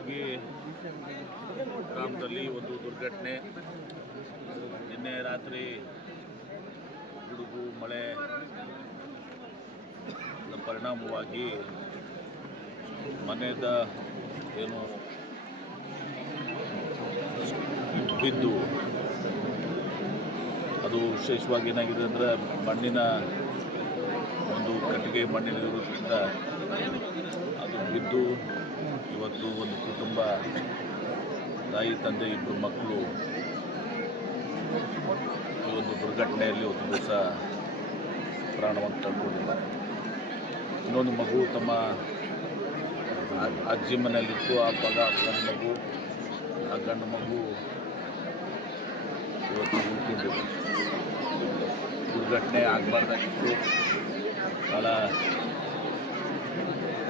ಕೊಟ್ಟಿಗೆ ಗ್ರಾಮದಲ್ಲಿ ಒಂದು ದುರ್ಘಟನೆ. ನಿನ್ನೆ ರಾತ್ರಿ ಗುಡುಗು ಮಳೆ ಪರಿಣಾಮವಾಗಿ ಮನೆಯಿಂದ ಏನು ಬಿದ್ದು ಅದು ವಿಶೇಷವಾಗಿ ಏನಾಗಿದೆ ಅಂದರೆ ಮಣ್ಣಿನ ಒಂದು ಕಟ್ಟಿಗೆ ಮಣ್ಣಿನ ಇರೋದ್ರಿಂದ ಅದು ಬಿದ್ದು ಇವತ್ತು ಒಂದು ಕುಟುಂಬ ತಾಯಿ ತಂದೆ ಇಬ್ಬರು ಮಕ್ಕಳು ಈ ಒಂದು ದುರ್ಘಟನೆಯಲ್ಲಿ ಒಂದು ದಿವಸ ಪ್ರಾಣವನ್ನು ಕಳ್ಕೊಂಡಿದ್ದಾರೆ. ಇನ್ನೊಂದು ಮಗು ತಮ್ಮ ಅಜ್ಜಿ ಮನೆಯಲ್ಲಿತ್ತು. ಆ ಗಂಡು ಮಗು ಇವತ್ತು ಉಳ್ಕೊಂಡಿದೆ. ದುರ್ಘಟನೆ ಆಗಬಾರ್ದಾಗಿತ್ತು. ಭಾಳ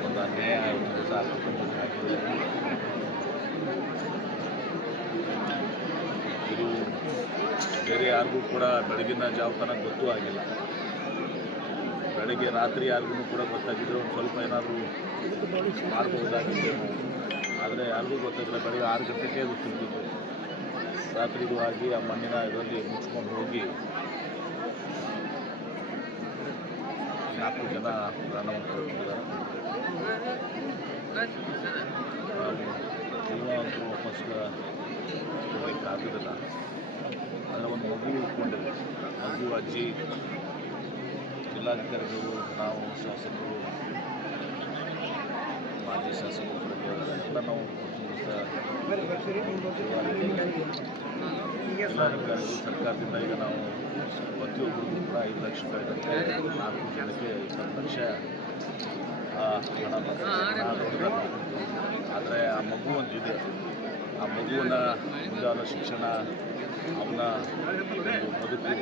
ಒಂದು ಅನ್ಯಾಯ ಒಂದು ಸಹ ಕುಟುಂಬಕ್ಕೆ ಆಗಿದೆ. ಇದು ಬೇರೆ ಯಾರಿಗೂ ಕೂಡ ಬೆಳಗಿನ ಜಾವ ತನಕ ಗೊತ್ತೂ ಆಗಿಲ್ಲ. ಬೆಳಗ್ಗೆ ರಾತ್ರಿ ಯಾರಿಗೂ ಕೂಡ ಗೊತ್ತಾಗಿದ್ದರೆ ಒಂದು ಸ್ವಲ್ಪ ಏನಾದರೂ ಮಾಡ್ಬೋದಾಗಿದ್ದೇವೆ. ಆದರೆ ಯಾರಿಗೂ ಗೊತ್ತಾಗಿಲ್ಲ. ಬೆಳಗ್ಗೆ 6 ಗಂಟೆಗೆ ಗೊತ್ತಿದ್ದು ರಾತ್ರಿಗೂ ಆಗಿ ಆ ಮಣ್ಣಿನ ಇದರಲ್ಲಿ ಮುಚ್ಕೊಂಡು ಹೋಗಿ 4 ಜನ ಪ್ರಾಣವನ್ನು ಕಳ್ಕೊಂಡಿದ್ದಾರೆ. ಜೀವ ಅಂತೂ ವಾಪಸ್ ಕೊಡಲಿಕ್ಕಾಗೋದಿಲ್ಲ. ಆದರೆ ಒಂದು ಮಗು ಉಳ್ಕೊಂಡಿದೆ. ಮಗು ಅಜ್ಜಿ, ಜಿಲ್ಲಾಧಿಕಾರಿಗಳು, ನಾವು ಶಾಸಕರು, ಮಾಜಿ ಶಾಸಕರು ಎಲ್ಲ ನಾವು ಜಿಲ್ಲಾಧಿಕಾರಿಗಳು ಸರ್ಕಾರದಿಂದ ಈಗ ನಾವು ಪ್ರತಿಯೊಬ್ಬರಿಗೂ ಕೂಡ 5 ಲಕ್ಷ ರೂಪಾಯಿದಂತೆ 4 ಜನಕ್ಕೆ 20 ಲಕ್ಷ ಹಣ ಕೊಡ್ತಾರೆ. ಆದರೆ ಆ ಮಗು ಒಂದಿದೆ. ಆ ಮಗುವಿನ ಮುಂದಾದ ಶಿಕ್ಷಣ, ಅವನ ಬದುಕು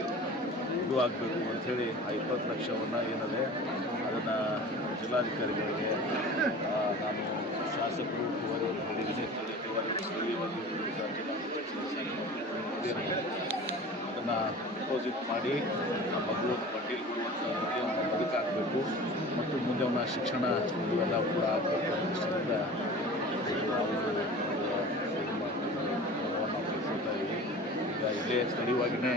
ಇದು ಆಗಬೇಕು ಅಂಥೇಳಿ ಆ 20 ಲಕ್ಷವನ್ನು ಏನಿದೆ ಅದನ್ನು ಜಿಲ್ಲಾಧಿಕಾರಿಗಳಿಗೆ ನಾನು ಶಾಸಕರು ಅದನ್ನು ಡಿಪಾಸಿಟ್ ಮಾಡಿ ಆ ಮಗುವನ್ನು ಪಟ್ಟಿಯಲ್ಲಿ ಕೊಡುವಂಥವ್ರಿಗೆ ಅವನ ಬದುಕಾಗಬೇಕು ಮತ್ತು ಮುಂದೆ ಅವನ ಶಿಕ್ಷಣ ಇವೆಲ್ಲ ಕೂಡ ಆಗಬೇಕು ಅನ್ನೋ ದೃಷ್ಟಿಯಿಂದ ಈಗ ಇಲ್ಲೇ ಸ್ಥಳೀಯವಾಗಿಯೇ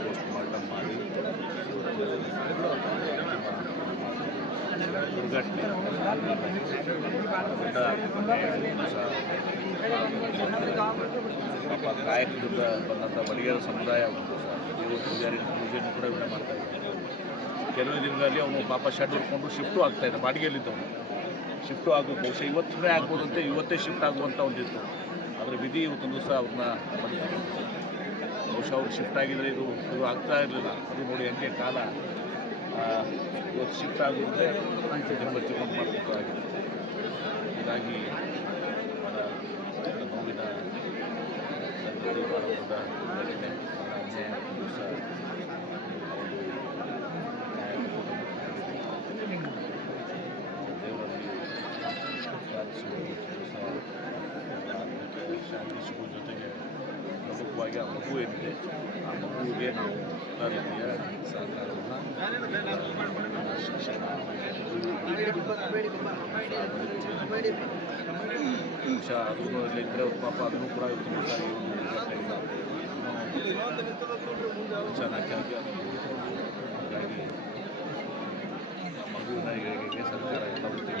ಪೋಸ್ಟ್ ಮಾರ್ಟಮ್ ಮಾಡಿ ದುರ್ಘಟನೆ ಪಾಪ ಕಾಯಕದಿಂದ ಬಂದಂಥ ಬಡಿಗೇರ ಸಮುದಾಯ ಉಂಟು ಸರ್. ದೇವರ ಪೂಜೆಯನ್ನು ಕೂಡ ಇವನ್ನೇ ಮಾಡ್ತಾ ಇದ್ದಾರೆ. ಕೆಲವೇ ದಿನಗಳಲ್ಲಿ ಅವನು ಪಾಪ ಶೆಡ್ ಹುಡ್ಕೊಂಡು ಶಿಫ್ಟು ಆಗ್ತಾಯಿದ್ದ. ಬಾಡಿಗೆಯಲ್ಲಿದ್ದವನು ಶಿಫ್ಟು ಆಗೋದು ಬಹುಶಃ ಇವತ್ತೇ ಆಗ್ಬೋದಂತೆ, ಇವತ್ತೇ ಶಿಫ್ಟ್ ಆಗುವಂಥ ಒಂದಿತ್ತು. ಆದರೆ ವಿಧಿ ಇವತ್ತೊಂದು ದಿವಸ ಅವ್ರನ್ನ ಬಂದಿತ್ತು. ಬಹುಶಃ ಅವ್ರು ಶಿಫ್ಟ್ ಆಗಿದರೆ ಇದು ಆಗ್ತಾ ಇರಲಿಲ್ಲ. ಅದು ನೋಡಿ ಹಂಗೆ ಕಾಲ ಇವತ್ತು ಶಿಫ್ಟ್ ಆಗಿದ್ದರೆ ಬಚ್ಚಿಕೊಂಡು ಮಾಡಬೇಕಾಗಿದೆ. ಹೀಗಾಗಿ ಭಾಳ ನೋವಿನ ಸಂಗತಿ, ಭಾಳ ದೊಡ್ಡ ಘಟನೆ. ಅನ್ಯಾಯ ದಿವಸ ದೇವರಲ್ಲಿ ಪ್ರಾರ್ಥಿಸುವುದು ದಿವಸ ಶಾಂತಿ ಸಿಗುವ ಜೊತೆಗೆ ಪ್ರಮುಖವಾಗಿ ಆ ಮಗು ಏನಿದೆ ಆ ಮಗುವಿಗೆ ನಾವು ಎಲ್ಲ ರೀತಿಯ ಸಹಕಾರವನ್ನು ಶಿಕ್ಷಣ ಅದನ್ನು ಇದ್ದರೆ ಪಾಪ ಅದನ್ನು ಕೂಡ ಇವತ್ತು ಚೆನ್ನಾಗಿ ಹಾಗಾಗಿ ಆ ಮಗುವಿನ ಏಳಿಗೆಗೆ ಸರ್ಕಾರ ಎಲ್ಲ ಮಾಡ್ತದೆ.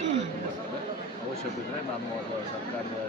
ಅವಶ್ಯ ಬಿದ್ದರೆ ನಾನು ಸರ್ಕಾರದ